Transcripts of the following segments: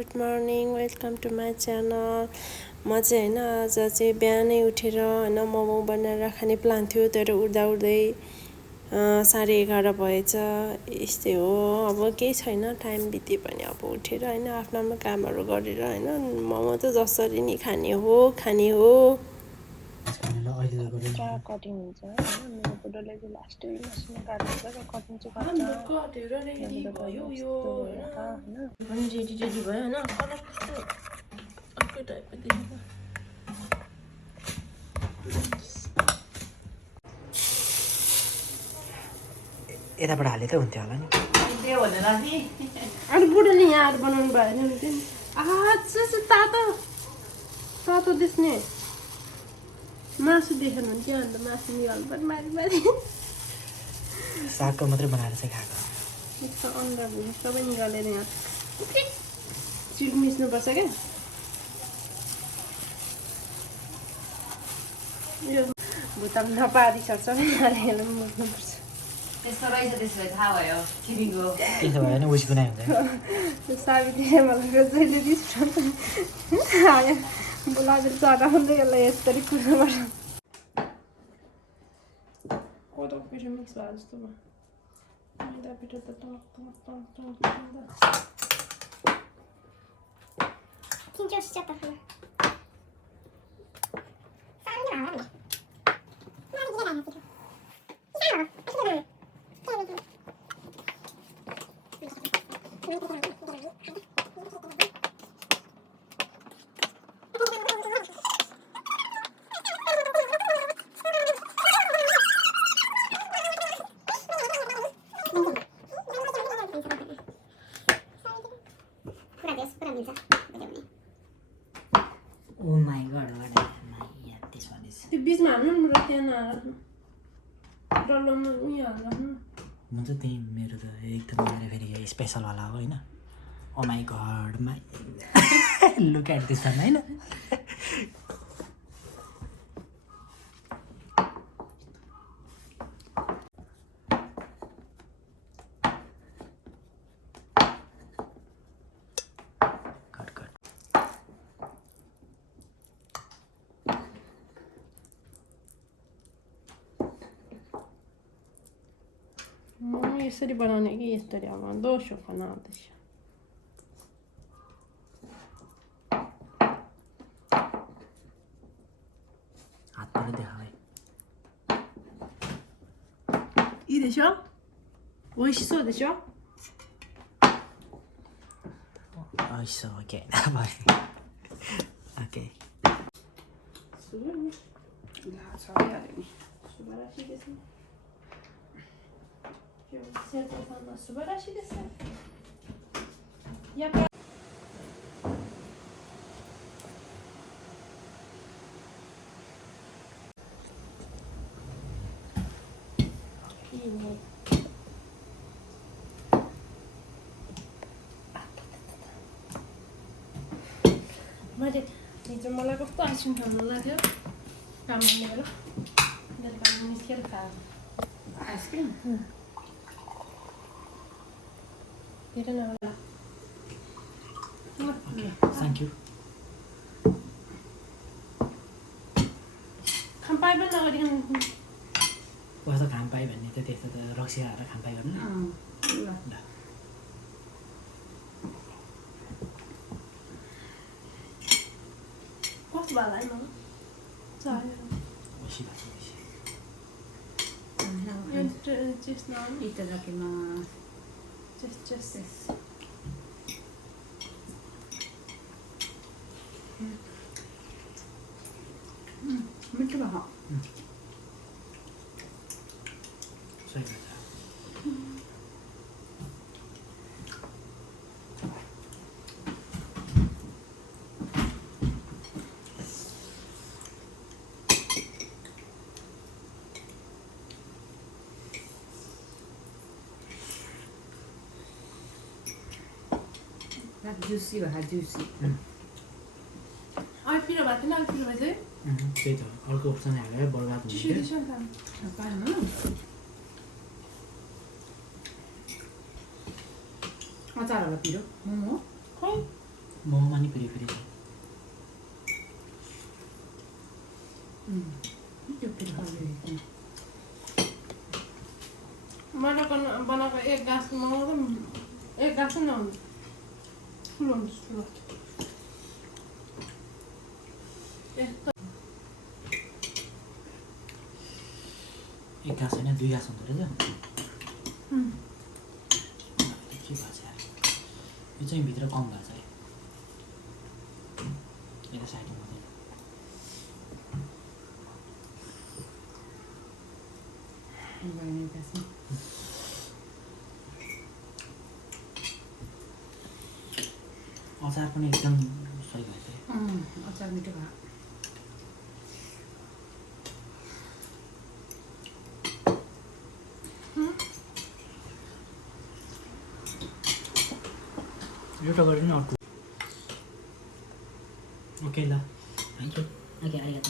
Good morning welcome to my channel. म चाहिँ होइन आज चाहिँ बिहानै उठेर होइन मोमो बनाएर खाने प्लान थियो, तर उठ्दा उठ्दै 11:30 भएछ। यस्तै हो, अब केही छैन, टाइम बित्यो पनि अब उठेर होइन आफ्नो आफ्नो कामहरू गरेर होइन मोमो त जसरी नि खाने हो। कटिङ हुन्छ होइन, मेरो बुढोले चाहिँ लास्टै मसिनो काट्नुहुन्छ, कटिङ चाहिँ कटेर रेडी भयो यो होइन पनि रेडी भयो होइन। कलर कस्तो अर्कै टाइपको देखेको यताबाट हाले त हुन्थ्यो होला नि। अरू बुढोले यहाँ अरू बनाउनु भएन हुन्थ्यो नि। तातो तातो देख्ने मासु देखेन हुन्थ्यो, अन्त मासु निकाल्नु पर्यो मारी सागको मात्रै बनाएर चाहिँ खाएको। यस्तो अन्डा भुँडी सबै निकालेर यहाँ चिट मिच्नुपर्छ क्या। यो भुताम नपारी सर्छ हालेर मुच्नुपर्छ। त्यस्तो रहेछ, त्यसो भए थाहा भयो किनेको। त्यसो भयो भने उस बनायो हुन्छ। सावित्रीले मलाई जहिले रिस हाल्यो बोलाएर चढाउँदै यसलाई यसरी कुर्नुपर्छ। कोदोको पिठो मिक्स भयो जस्तो भयो, मैदा पिठो त Oh my god, what this one is. त्यो बिचमा हाल्नु नि, र त्यहाँ नहाल्नु, डल्लोमा उयो हाल्नु। म त त्यही मेरो त एकदम मेरो फेरि स्पेसलवाला हो होइन। Oh my god my look at this one होइन। मोमो यसरी बनाउने कि यसरी अब दोस्रो बनाउँदैछ। हातबाट देखा है। いいでしょ？美味しそうでしょ？美味しそう。OK。OK。すごいね。いや、それやでね。素晴らしいですね。今日生徒さんは素晴らしいですね。やっぱいいね。मैले हिजो मलाई कस्तो आइसक्रिम खानु लाग्यो काम गरेर, बेलुका निस्केर खाएको आइसक्रिम धेरै नहोला। Thank you. खाम पाइ पनि नगरिकन कस्तो खाम पाएँ भन्ने त त्यस्तो त रक्सी हालेर खाम पाइ गर्नु ल। कस्तो भयो होला है मलाई चाह्यो बेसी भएको बेसी। चेस्ट नआउनु चेस्ट मिठो भयो। सही भन्छ। जुसी भयो जुसी। अहिले पिरो भएको थिएन, अहिले पिरो भएछ है। त्यही त अर्को अप्सन हालेर बर्बाद हुन्छ। अचार होला पिरो मोमो खै मोमोमा नि फेरि छ त्यो फेरि खाँदै बनाएको एक गाँस मोमो एक गाँस नै हुन्छ ठुलो हुन्छ ठुलो एक घाँस होइन 2 घाँस हुँदो रहेछ के भएको छ यार यो चाहिँ भित्र कम भएको छ है यता साइडमा हुँदैन गर्ने त्यसमा अचार पनि एकदम सही भएछ है अचार मिठो भयो एउटा गरेर नि अर्को ओके ल थ्याङ्क यू ओके आइगयो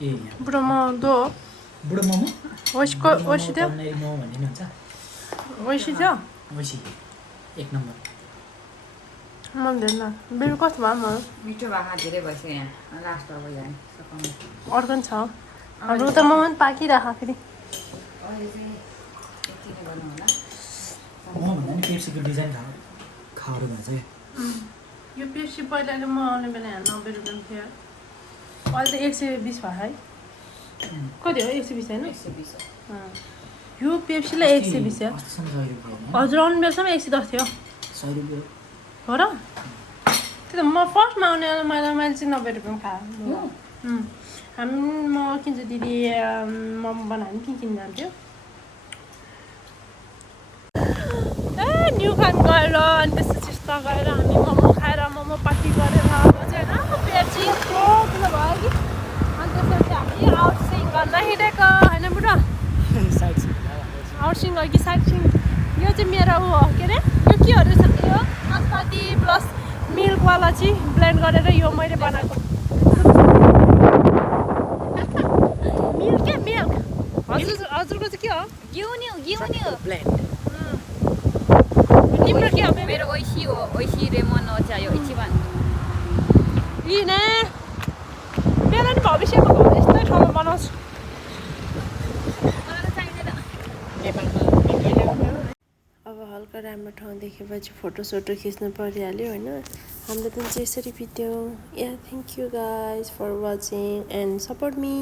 ए यहाँ बुढो मोमो दो बुढो मोमो ओइसी थियो तन्नेरी मोमो भन्ने नि हुन्छ ओइसी थियो ओइसी एक नम्बर मन दिएन बिल कस्तो भयो म मिठो भएको धेरै भइसक्यो यहाँ लास्ट अब यहाँ सकाउनु अर्को पनि छ हाम्रो त मोमो पनि पाकिरहेको फेरि अहिले चाहिँ यति नै गर्नु होला मोमो भन्दा नि पेप्सीको डिजाइन खाहरू भन्छ क्या यो पेप्सी पहिलाले म आउने बेला यहाँ 90 रुपियाँ थियो अहिले त 120 भयो है कति हो 120 होइन 120 यो पेप्सीलाई 120 हो अस्तिसम्म 100 रुपियाँ हो हजुर आउने बेलासम्म 110 थियो 100 रुपियाँ हो र त्यो त म फर्स्टमा आउने बेला मैले चाहिँ 90 रुपियाँमा खाएँ हामी म किन्छु दिदी मोमो बनायो भने के किन जान्थ्यो ए न्यु खान गएर अनि त्यसपछि स्टक गएर हामी मोमो खाएर मोमो पार्टी गरेर अब चाहिँ होइन पेट चाहिँ यत्रो ठुलो भयो कि अनि त्यसपछि हामी आउटसिङ गर्न हिँडेको होइन बुढो साइड आउटसिङ हो कि साइड सिङ यो चाहिँ मेरो ऊ हो के अरे यो के हो रहेछ यो नास्पाती प्लस मिल्कवाला चाहिँ ब्लेन्ड गरेर यो मैले बनाएको मिल्क के मिल्क हजुरको चाहिँ के हो गिउन्यु ब्लेन्ड तिम्रो के हो बेबी मेरो ओइसी हो ओइसी रेमन हो चाहियो इचिबान यी ने मेरो नि भविष्यमा घर यस्तै ठाउँमा बनाउँछु अब हल्का राम्रो ठाउँ देखेपछि फोटोसोटो खिच्नु परिहाल्यो होइन हाम्रो दिन चाहिँ यसरी बित्यो या thank you guys for watching and support me